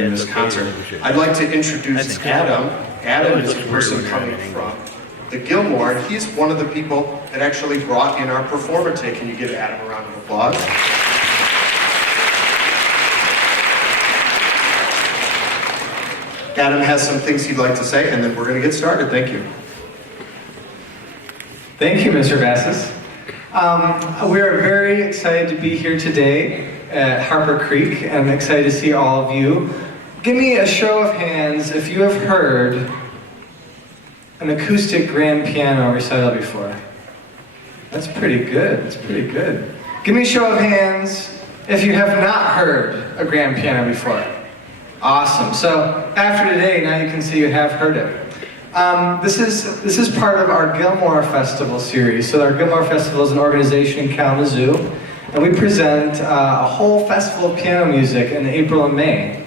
in this concert. I'd like to introduce Adam. Adam is the person coming from the Gilmore, and he's one of the people that actually brought in our performer today. Can you give Adam a round of applause? Adam has some things he'd like to say, and then we're going to get started. Thank you. Thank you, Mr. Vassis. We are very excited to be here today at Harper Creek, and I'm excited to see all of you. Give me a show of hands if you have heard an acoustic grand piano recital before. That's pretty good. That's pretty good. Give me a show of hands if you have not heard a grand piano before. Awesome. So after today, now you can see you have heard it. This is part of our Gilmore Festival series. So our Gilmore Festival is an organization in Kalamazoo, and we present a whole festival of piano music in April and May.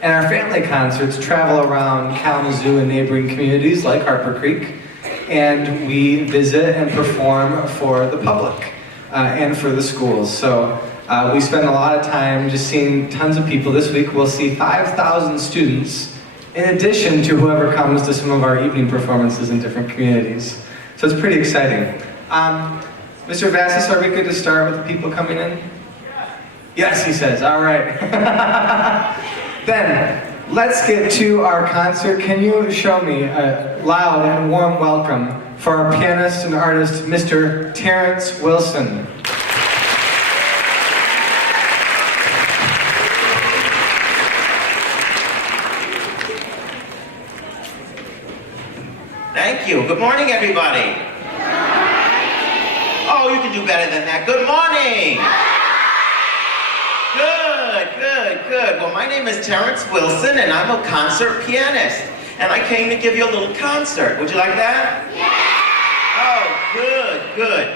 And our family concerts travel around Kalamazoo and neighboring communities like Harper Creek, and we visit and perform for the public and for the schools. So we spend a lot of time just seeing tons of people. This week we'll see 5,000 students in addition to whoever comes to some of our evening performances in different communities. So it's pretty exciting. Mr. Vassis, are we good to start with the people coming in? Yes, he says. All right. Then, let's get to our concert. Can you show me a loud and warm welcome for our pianist and artist, Mr. Terrence Wilson. Thank you. Good morning, everybody. Oh, you can do better than that. Good morning. Good. Well, my name is Terrence Wilson, and I'm a concert pianist. And I came to give you a little concert. Would you like that? Yeah! Oh, good.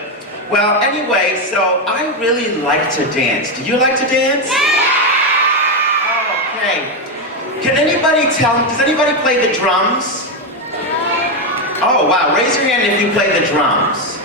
Well, anyway, so I really like to dance. Do you like to dance? Yeah! Okay. Can anybody tell me, does anybody play the drums? Oh, wow. Raise your hand if you play the drums.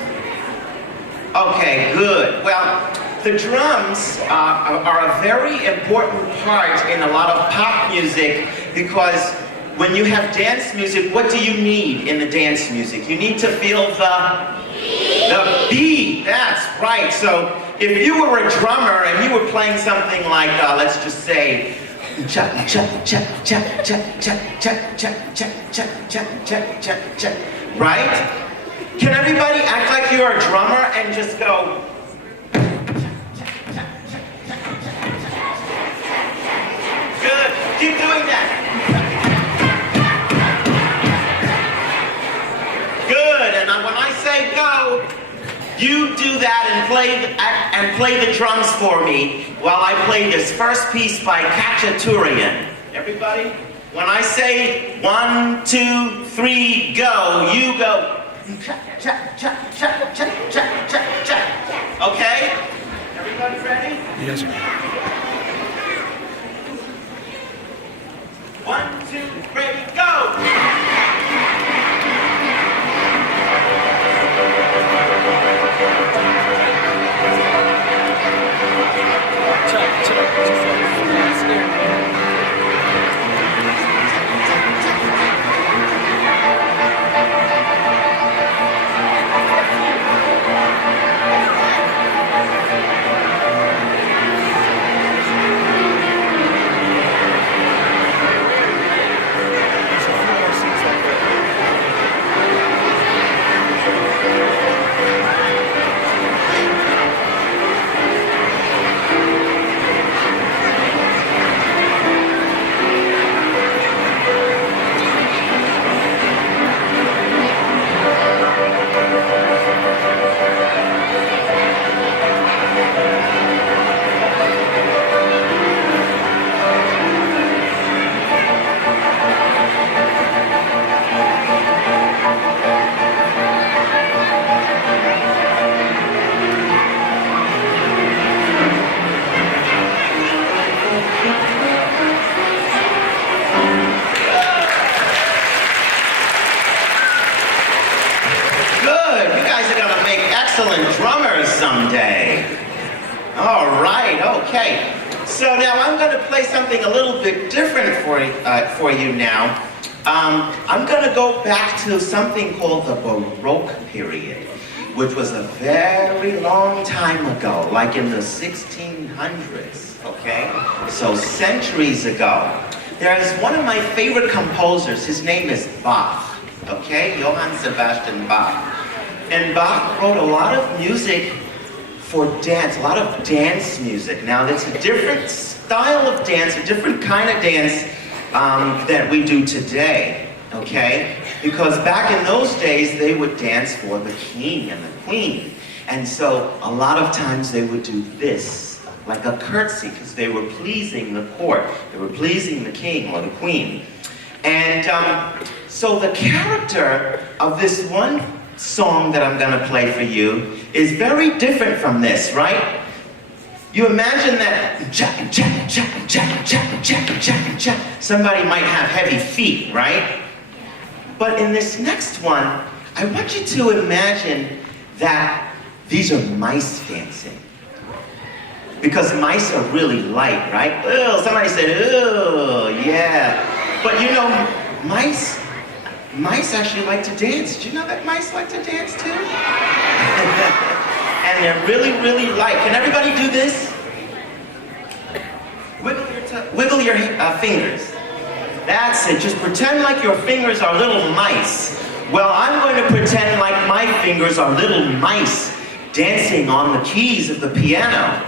Okay, good. Well, the drums are a very important part in a lot of pop music because when you have dance music, what do you need in the dance music? You need to feel the beat. That's right. So if you were a drummer and you were playing something like, let's just say, cha cha cha cha cha cha cha cha cha cha cha cha cha, right? Can everybody act like you're a drummer and just go? Good. Keep doing that. Good. And when I say go, you do that and play the drums for me while I play this first piece by Kachaturian. Everybody? When I say 1, 2, 3, go, you go. Okay? Everybody ready? Yes, sir. 1, 2, 3, go! Excellent drummers someday. All right, okay. So now I'm going to play something a little bit different for you now. I'm going to go back to something called the Baroque period, which was a very long time ago, like in the 1600s, okay? So centuries ago. There's one of my favorite composers, his name is Bach, okay? Johann Sebastian Bach. And Bach wrote a lot of music for dance, a lot of dance music. Now, that's a different style of dance, a different kind of dance that we do today, okay? Because back in those days, they would dance for the king and the queen. And so, a lot of times they would do this, like a curtsy, because they were pleasing the court. They were pleasing the king or the queen. And so the character of this one song that I'm going to play for you is very different from this, right? You imagine that somebody might have heavy feet, right? But in this next one, I want you to imagine that these are mice dancing. Because mice are really light, right? Oh, somebody said, oh, yeah. But you know, mice actually like to dance. Did you know that mice like to dance too? And they're really, really light. Can everybody do this? Wiggle your fingers. That's it. Just pretend like your fingers are little mice. Well, I'm going to pretend like my fingers are little mice dancing on the keys of the piano.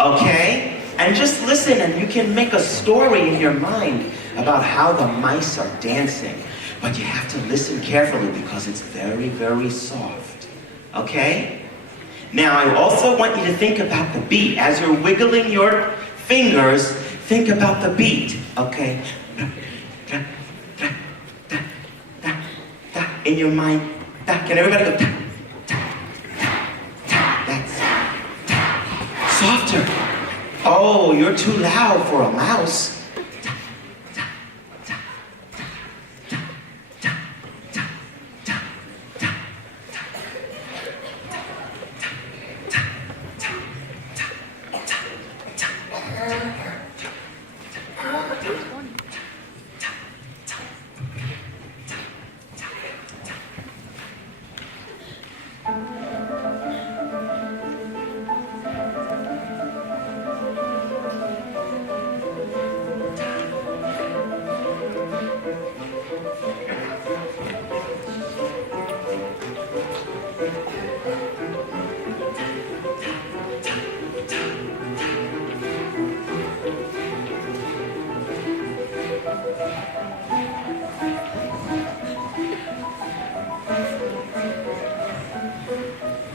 Okay? And just listen, and you can make a story in your mind about how the mice are dancing. But you have to listen carefully because it's very, very soft. Okay? Now, I also want you to think about the beat. As you're wiggling your fingers, think about the beat. Okay? In your mind. Can everybody go? Softer. Oh, you're too loud for a mouse.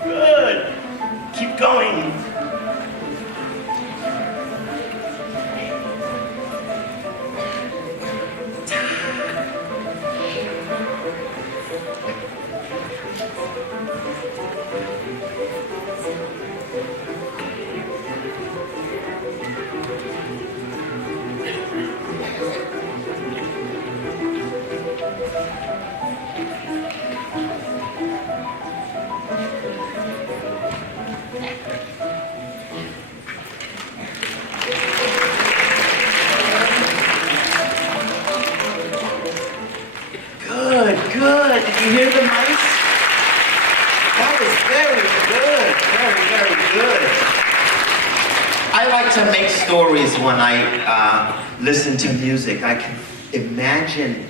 Good. Keep going. Good. Did you hear the mice? That was very good. Very, very good. I like to make stories when I listen to music. I can imagine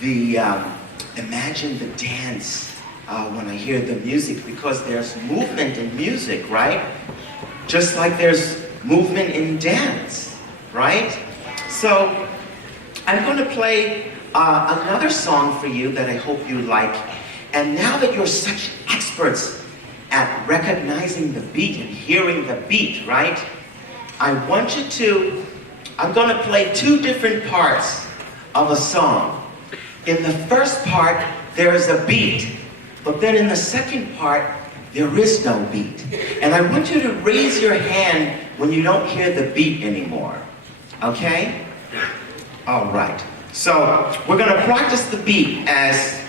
the dance when I hear the music, because there's movement in music, right? Just like there's movement in dance, right? So I'm going to play another song for you that I hope you like. And now that you're such experts at recognizing the beat and hearing the beat, right? I'm going to play two different parts of a song. In the first part, there's a beat. But then in the second part, there is no beat. And I want you to raise your hand when you don't hear the beat anymore. Okay? All right. So we're going to practice the beat as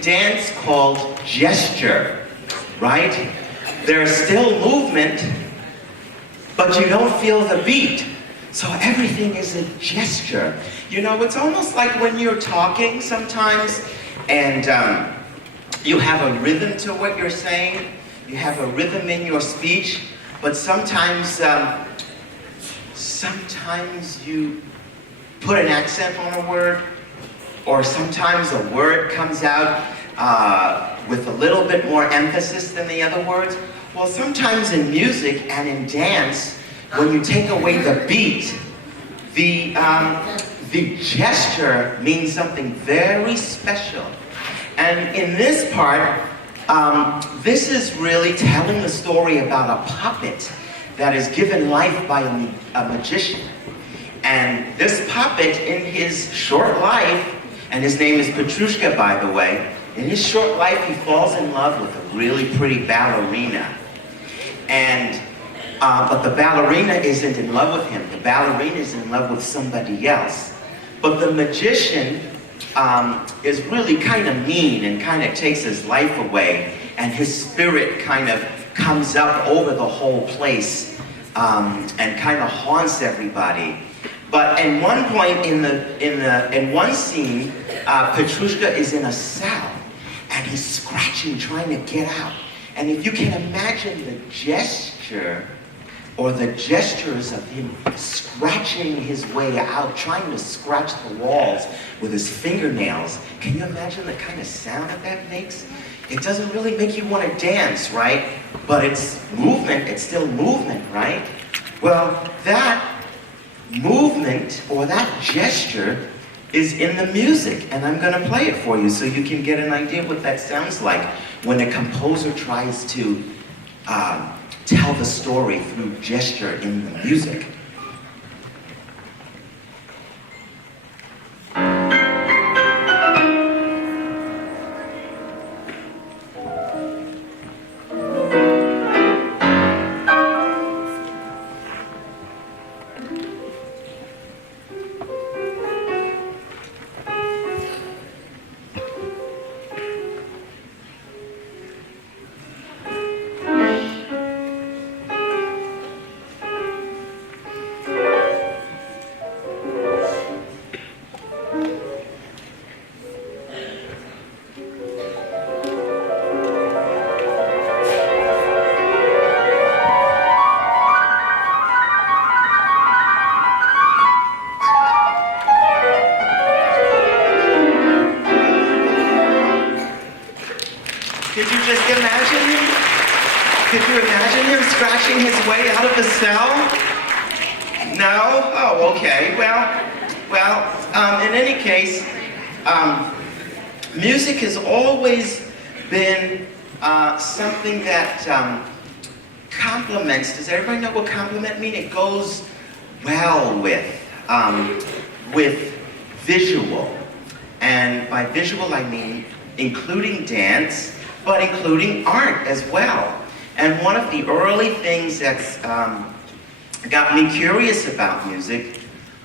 in dance called gesture, right? There's still movement, but you don't feel the beat. So everything is a gesture. You know, it's almost like when you're talking sometimes and you have a rhythm to what you're saying. You have a rhythm in your speech, but sometimes you put an accent on a word, or sometimes a word comes out with a little bit more emphasis than the other words. Well, sometimes in music and in dance, when you take away the beat, the gesture means something very special. And in this part, this is really telling the story about a puppet that is given life by a magician. And this puppet, in his short life, and his name is Petrushka, by the way, in his short life, he falls in love with a really pretty ballerina. And, but the ballerina isn't in love with him. The ballerina is in love with somebody else. But the magician is really kind of mean and kind of takes his life away, and his spirit kind of comes up over the whole place and kind of haunts everybody. But at one point in one scene, Petrushka is in a cell and he's scratching, trying to get out. And if you can imagine the gesture or the gestures of him scratching his way out, trying to scratch the walls with his fingernails, can you imagine the kind of sound that makes? It doesn't really make you want to dance, right? But it's movement, it's still movement, right? Well, that movement or that gesture is in the music, and I'm going to play it for you so you can get an idea what that sounds like when a composer tries to tell the story through gesture in the music. Could you imagine him scratching his way out of a cell? No? Oh, okay. Well, in any case, music has always been something that complements. Does everybody know what compliment means? It goes well with visual. And by visual, I mean including dance, but including art as well. And one of the early things that's got me curious about music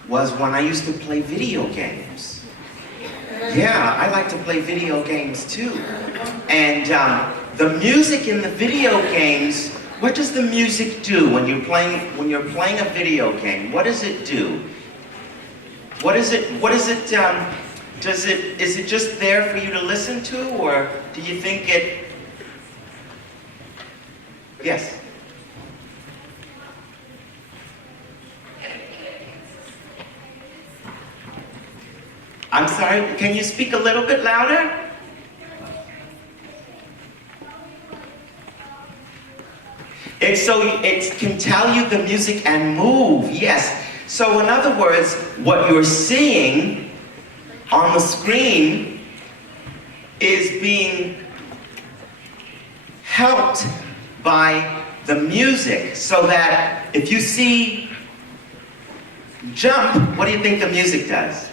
was when I used to play video games. Yeah, I like to play video games too. And the music in the video games, what does the music do when you're playing a video game? What does it do? Is it just there for you to listen to, or do you think it? Yes. I'm sorry, can you speak a little bit louder? It can tell you the music and move, yes. So in other words, what you're seeing on the screen is being helped by the music, so that if you see jump, what do you think the music does?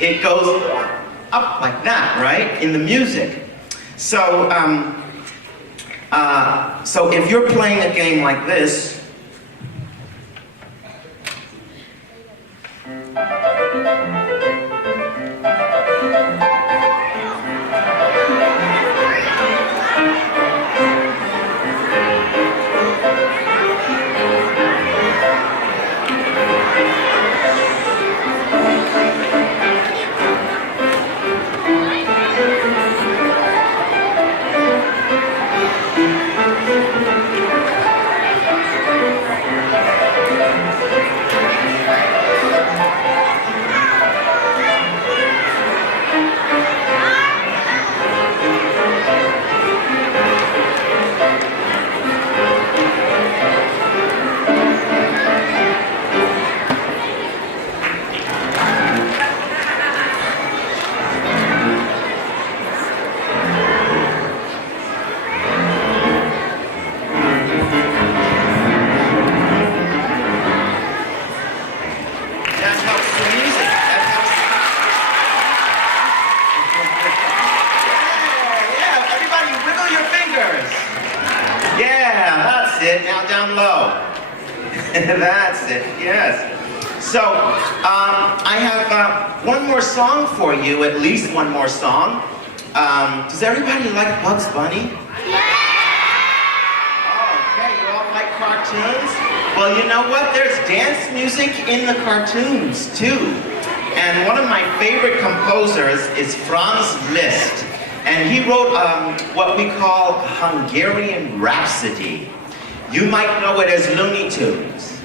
It goes up like that, right? In the music. So, so if you're playing a game like this, it. Now down low. That's it, yes. So, I have one more song for you, at least one more song. Does everybody like Bugs Bunny? Okay, you all like cartoons? Well, you know what? There's dance music in the cartoons, too. And one of my favorite composers is Franz Liszt. And he wrote what we call Hungarian Rhapsody. You might know it as Looney Tunes,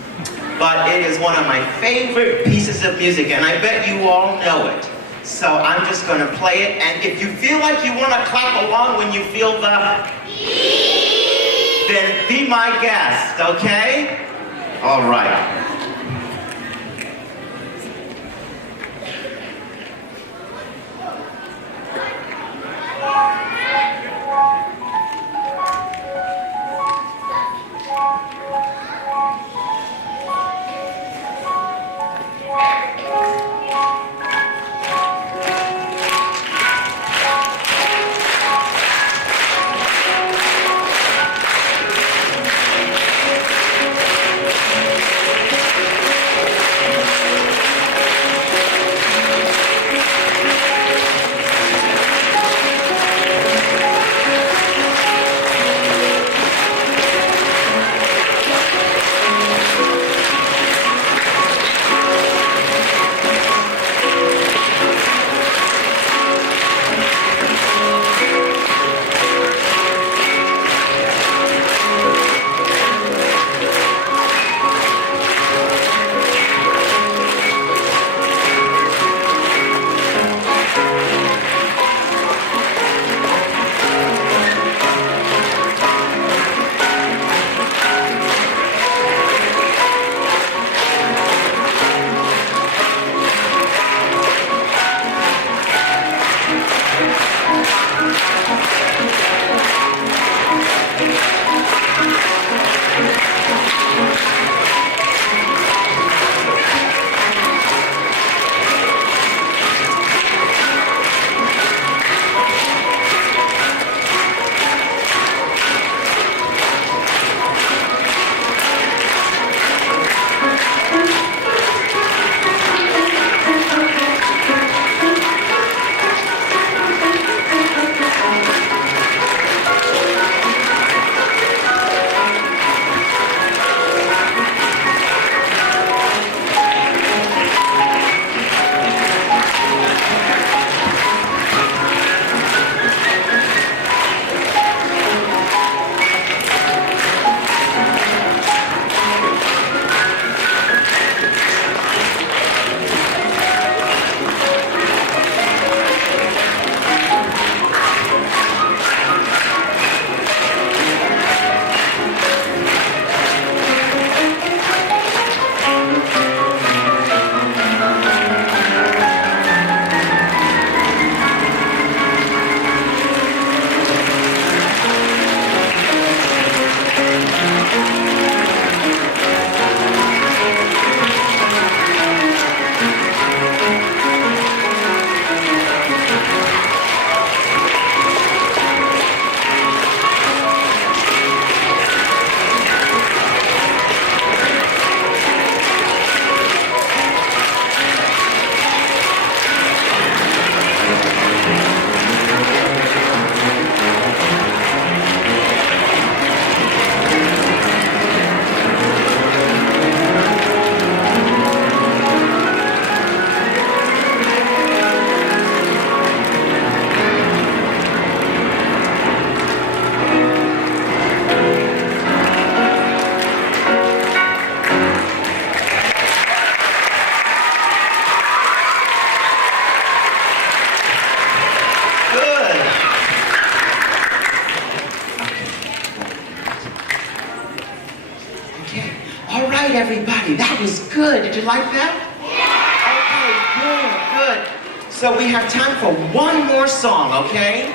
but it is one of my favorite pieces of music, and I bet you all know it. So I'm just going to play it, and if you feel like you want to clap along when you feel the then be my guest, okay? All right. right, everybody. That was good. Did you like that? Yeah. Okay, good, good. So we have time for one more song, okay?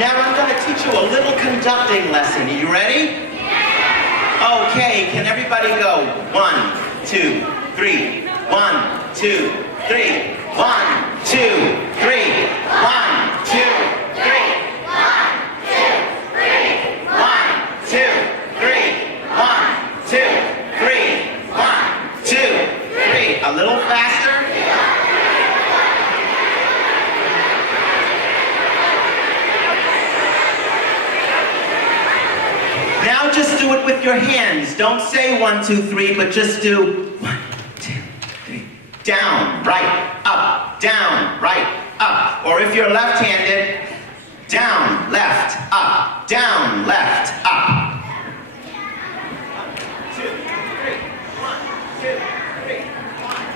Now I'm going to teach you a little conducting lesson. Are you ready? Yeah. Okay, can everybody go? 1, 2, 3. 1, 2, 3. 1, 2, 3. 1, 2, 3. 1, 2, 3. 1, 2, 3. with your hands. Don't say 1, 2, 3, but just do 1, 2, 3. Down, right, up, down, right, up. Or if you're left-handed, down, left, up, down, left, up. 1, 2, 3, 1, 2, 3, 1,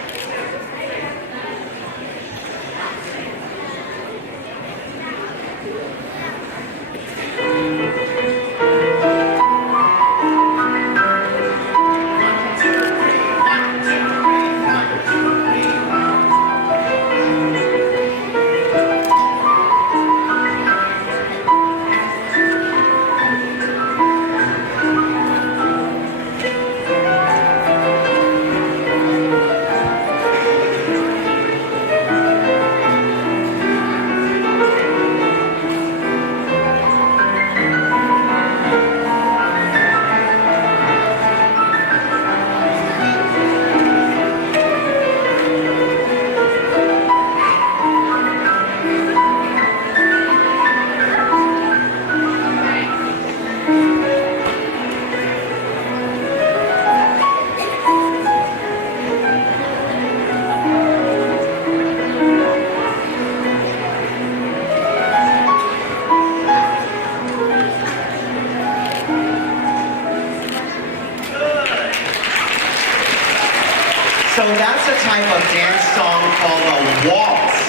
So that's a type of dance song called a waltz.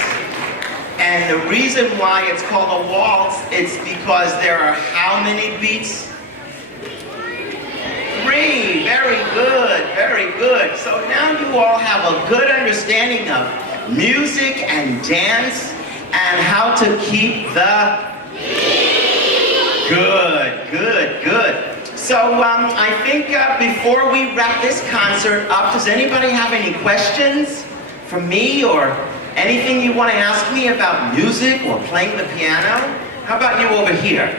And the reason why it's called a waltz, it's because there are how many beats? 3. Very good, very good. So now you all have a good understanding of music and dance and how to keep the good, good, good. So I think before we wrap this concert up, does anybody have any questions for me or anything you want to ask me about music or playing the piano? How about you over here?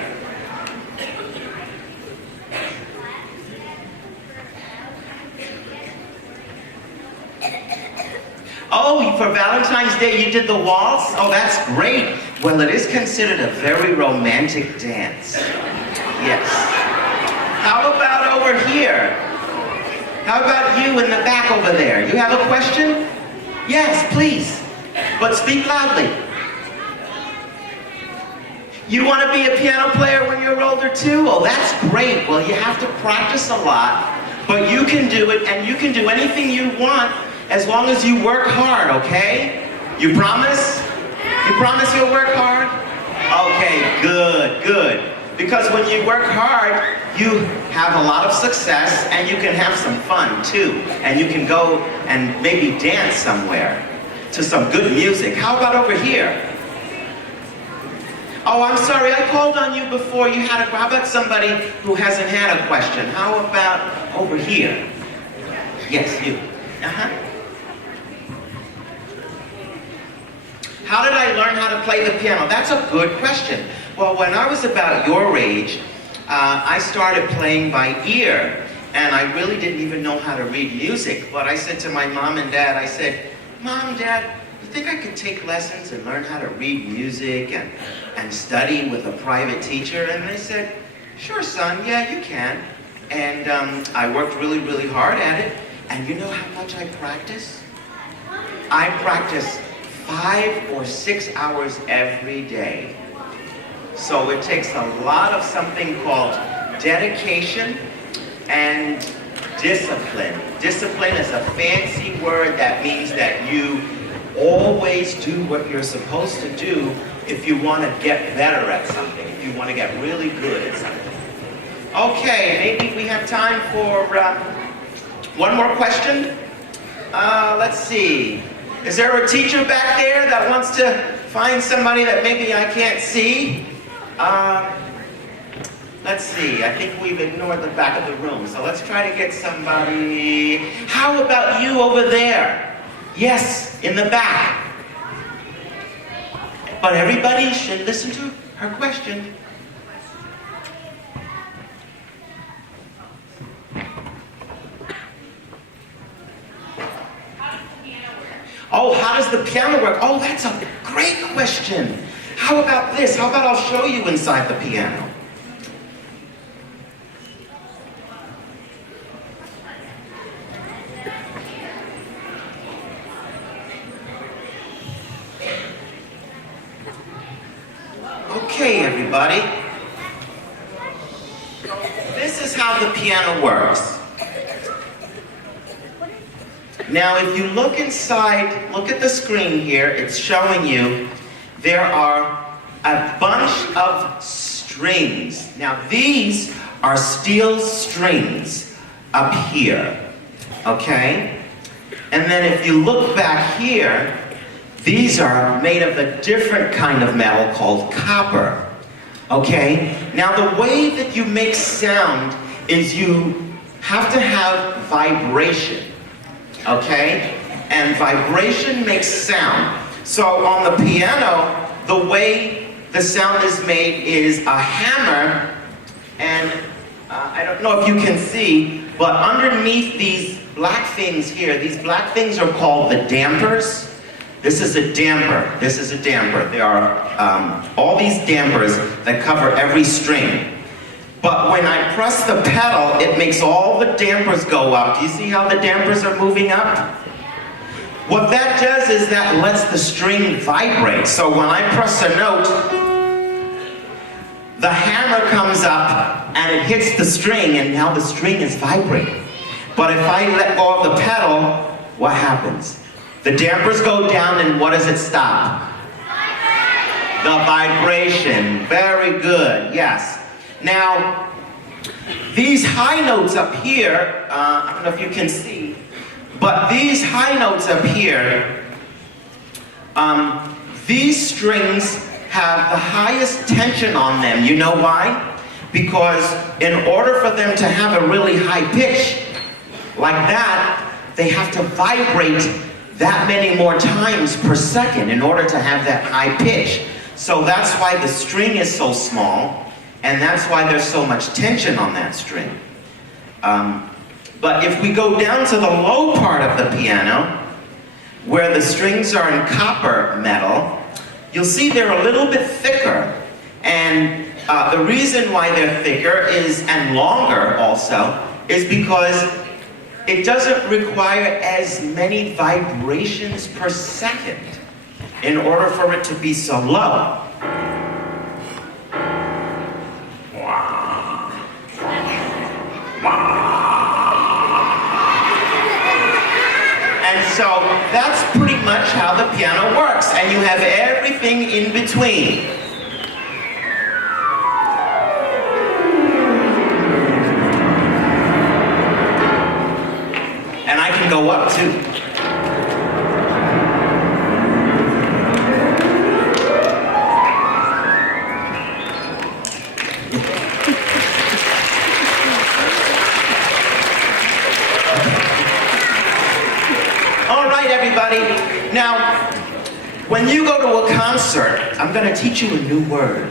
Oh, for Valentine's Day you did the waltz? Oh, that's great. Well, it is considered a very romantic dance. Yes. How about over here? How about you in the back over there? You have a question? Yes, please. But speak loudly. You want to be a piano player when you're older too? Oh, that's great. Well, you have to practice a lot, but you can do it, and you can do anything you want as long as you work hard, okay? You promise? You promise you'll work hard? Okay, good, good. Because when you work hard, you have a lot of success and you can have some fun too. And you can go and maybe dance somewhere to some good music. How about over here? Oh, I'm sorry, I called on you before. How about somebody who hasn't had a question? How about over here? Yes, you. Uh-huh. How did I learn how to play the piano? That's a good question. Well, when I was about your age, I started playing by ear, and I really didn't even know how to read music. But I said to my mom and dad, I said, Mom, Dad, you think I could take lessons and learn how to read music and study with a private teacher? And they said, sure, son, yeah, you can. And I worked really, really hard at it. And you know how much I practice? I practice 5 or 6 hours every day. So it takes a lot of something called dedication and discipline. Discipline is a fancy word that means that you always do what you're supposed to do if you want to get better at something, if you want to get really good at something. Okay, maybe we have time for one more question. Let's see. Is there a teacher back there that wants to find somebody that maybe I can't see? Let's see, I think we've ignored the back of the room, so let's try to get somebody. How about you over there? Yes, in the back. But everybody should listen to her question. Oh, how does the piano work? Oh, that's a great question. How about this? How about I'll show you inside the piano? Okay, everybody. This is how the piano works. Now, if you look inside, look at the screen here, it's showing you there are a bunch of strings. Now, these are steel strings up here, okay? And then if you look back here, these are made of a different kind of metal called copper, okay? Now, the way that you make sound is you have to have vibration, okay? And vibration makes sound. So on the piano, the way the sound is made is a hammer, and I don't know if you can see, but underneath these black things here, these black things are called the dampers. This is a damper. This is a damper. There are all these dampers that cover every string. But when I press the pedal, it makes all the dampers go up. Do you see how the dampers are moving up? What that does is that lets the string vibrate. So when I press a note, the hammer comes up and it hits the string, and now the string is vibrating. But if I let go of the pedal, what happens? The dampers go down, and what does it stop? The vibration. Very good, yes. Now, these high notes up here, I don't know if you can see, but these high notes up here, these strings have the highest tension on them. You know why? Because in order for them to have a really high pitch like that, they have to vibrate that many more times per second in order to have that high pitch. So that's why the string is so small, and that's why there's so much tension on that string. But if we go down to the low part of the piano, where the strings are in copper metal, you'll see they're a little bit thicker. And the reason why they're thicker is, and longer also, is because it doesn't require as many vibrations per second in order for it to be so low. And so that's pretty much how the piano works, and you have everything in between. And I can go up too. All right, everybody. Now, when you go to a concert, I'm going to teach you a new word.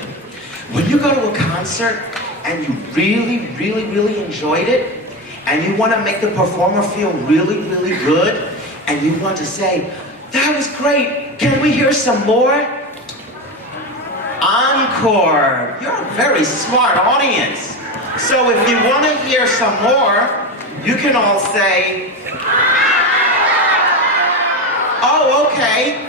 When you go to a concert and you really enjoyed it, and you want to make the performer feel really good, and you want to say, "That was great, can we hear some more?" Encore. You're a very smart audience. So if you want to hear some more, you can all say, "Oh, okay."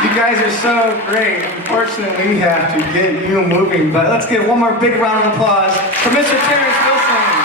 You guys are so great. Unfortunately, we have to get you moving, but let's give one more big round of applause for Mr. Terrence Wilson.